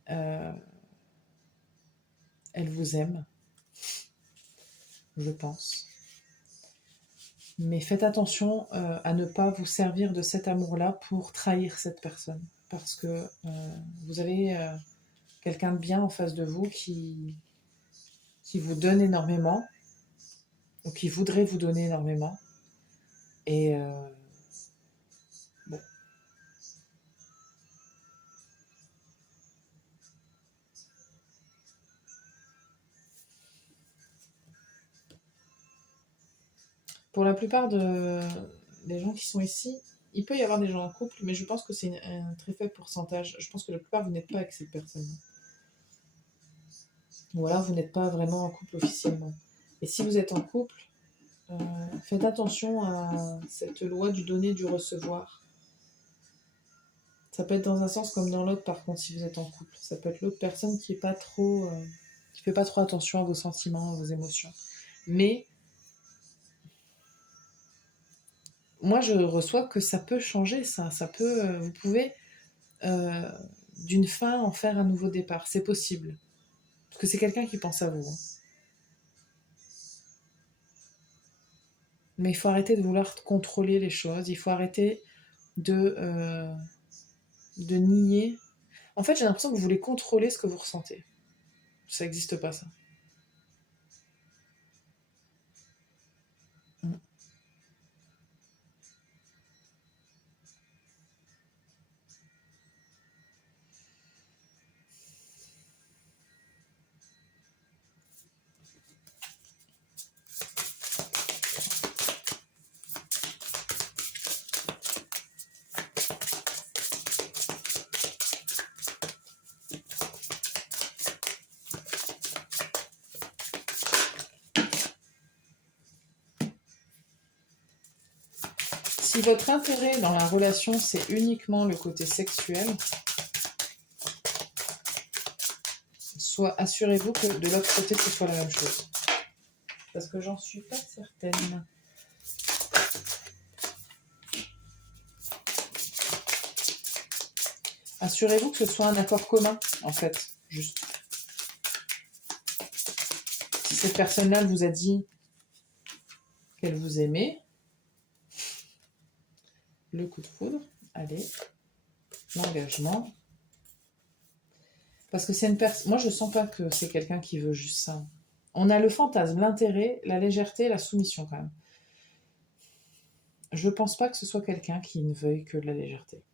elle vous aime, je pense. Mais faites attention à ne pas vous servir de cet amour-là pour trahir cette personne. Parce que vous avez quelqu'un de bien en face de vous qui vous donne énormément, ou qui voudrait vous donner énormément. Et bon. Pour la plupart des gens qui sont ici, il peut y avoir des gens en couple, mais je pense que c'est un très faible pourcentage. Je pense que la plupart, vous n'êtes pas avec cette personne. Ou alors, vous n'êtes pas vraiment en couple officiellement. Et si vous êtes en couple, faites attention à cette loi du donner et du recevoir. Ça peut être dans un sens comme dans l'autre, par contre, si vous êtes en couple. Ça peut être l'autre personne qui est pas trop, qui fait pas trop attention à vos sentiments, à vos émotions. Mais moi, je reçois que ça peut changer, ça. Ça peut, vous pouvez d'une fin en faire un nouveau départ. C'est possible. Parce que c'est quelqu'un qui pense à vous. Hein. Mais il faut arrêter de vouloir contrôler les choses. Il faut arrêter de nier. En fait, j'ai l'impression que vous voulez contrôler ce que vous ressentez. Ça n'existe pas, ça. Si votre intérêt dans la relation, c'est uniquement le côté sexuel, soit assurez-vous que de l'autre côté, ce soit la même chose. Parce que j'en suis pas certaine. Assurez-vous que ce soit un accord commun, en fait, juste. Si cette personne-là vous a dit qu'elle vous aimait, le coup de foudre, allez, l'engagement. Parce que c'est une personne... Moi, je sens pas que c'est quelqu'un qui veut juste ça. On a le fantasme, l'intérêt, la légèreté, la soumission quand même. Je pense pas que ce soit quelqu'un qui ne veuille que de la légèreté.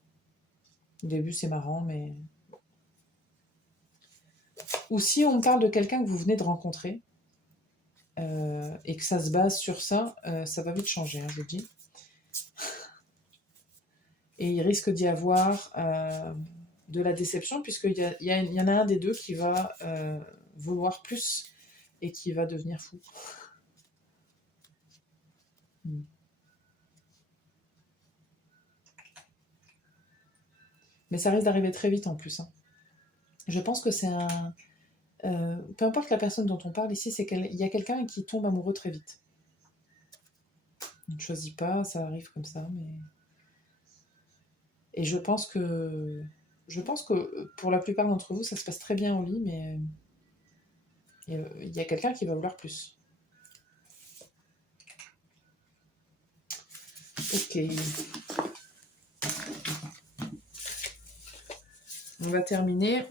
Au début, c'est marrant, mais... Ou si on parle de quelqu'un que vous venez de rencontrer, et que ça se base sur ça, ça va vite changer, hein, je vous dis. Et il risque d'y avoir de la déception, puisqu'il y en a un des deux qui va vouloir plus et qui va devenir fou. Mais ça risque d'arriver très vite en plus. Hein. Je pense que c'est un... peu importe la personne dont on parle ici, c'est qu'il y a quelqu'un qui tombe amoureux très vite. On ne choisit pas, ça arrive comme ça, mais... Et je pense que pour la plupart d'entre vous, ça se passe très bien au lit, mais il y a quelqu'un qui va vouloir plus. Ok. On va terminer.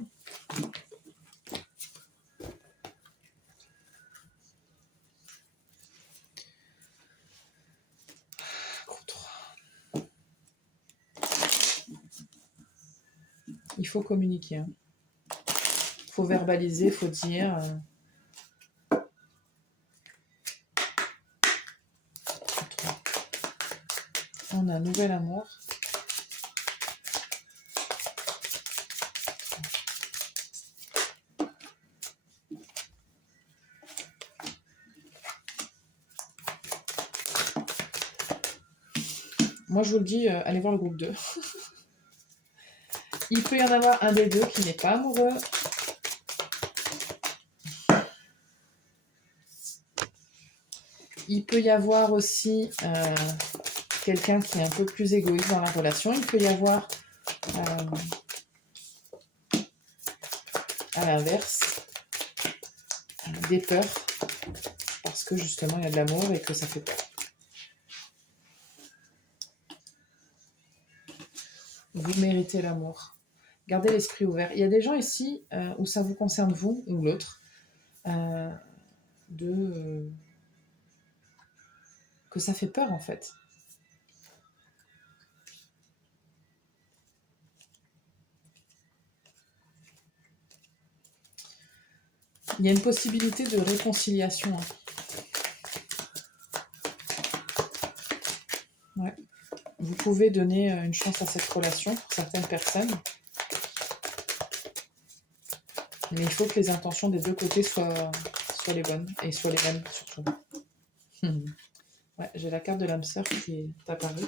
Groupe 3. Il faut communiquer. Hein. Il faut verbaliser, il faut dire... On a un nouvel amour. Moi, je vous le dis, allez voir le groupe 2. Il peut y en avoir un des deux qui n'est pas amoureux. Il peut y avoir aussi quelqu'un qui est un peu plus égoïste dans la relation. Il peut y avoir, à l'inverse, des peurs. Parce que justement, il y a de l'amour et que ça fait peur. Vous méritez l'amour. Gardez l'esprit ouvert. Il y a des gens ici où ça vous concerne vous ou l'autre. Que ça fait peur en fait. Il y a une possibilité de réconciliation. Hein. Ouais. Vous pouvez donner une chance à cette relation pour certaines personnes. Mais il faut que les intentions des deux côtés soient les bonnes et soient les mêmes surtout. Ouais, j'ai la carte de l'âme sœur qui est apparue.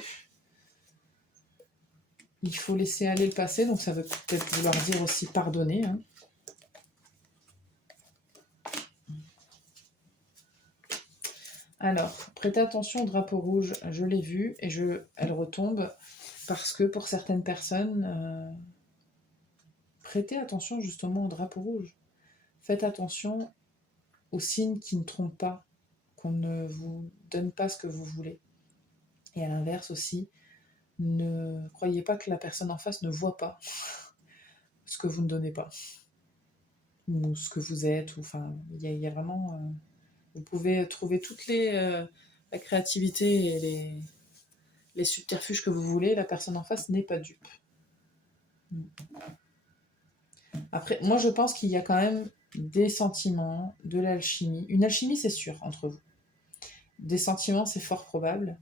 Il faut laisser aller le passé, donc ça veut peut-être vouloir dire aussi pardonner. Hein. Alors, prêtez attention au drapeau rouge, je l'ai vu et elle retombe parce que pour certaines personnes, prêtez attention justement au drapeau rouge. Faites attention aux signes qui ne trompent pas, qu'on ne vous donne pas ce que vous voulez. Et à l'inverse aussi, ne croyez pas que la personne en face ne voit pas ce que vous ne donnez pas. Ou ce que vous êtes. Enfin, il y a vraiment... vous pouvez trouver toute la créativité et les subterfuges que vous voulez. La personne en face n'est pas dupe. Après, moi je pense qu'il y a quand même des sentiments, de l'alchimie. Une alchimie, c'est sûr, entre vous. Des sentiments, c'est fort probable.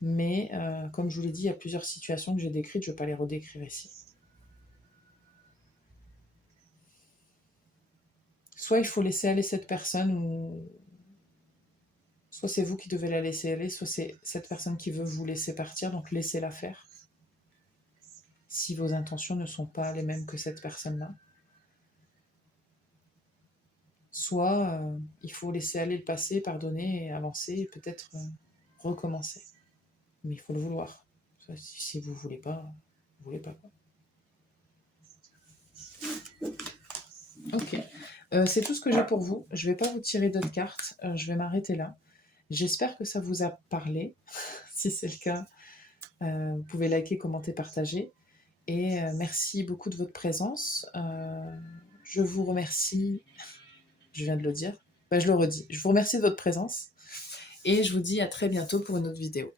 Mais, comme je vous l'ai dit, il y a plusieurs situations que j'ai décrites, je ne vais pas les redécrire ici. Soit il faut laisser aller cette personne, Soit c'est vous qui devez la laisser aller, soit c'est cette personne qui veut vous laisser partir, donc laissez-la faire. Si vos intentions ne sont pas les mêmes que cette personne-là. Soit il faut laisser aller le passé, pardonner, et avancer, et peut-être recommencer. Mais il faut le vouloir. Si vous ne voulez pas, vous ne voulez pas. Ok. C'est tout ce que j'ai pour vous. Je ne vais pas vous tirer d'autres cartes. Je vais m'arrêter là. J'espère que ça vous a parlé. Si c'est le cas, vous pouvez liker, commenter, partager. Et merci beaucoup de votre présence. Je vous remercie. Je viens de le dire. Je le redis. Je vous remercie de votre présence. Et je vous dis à très bientôt pour une autre vidéo.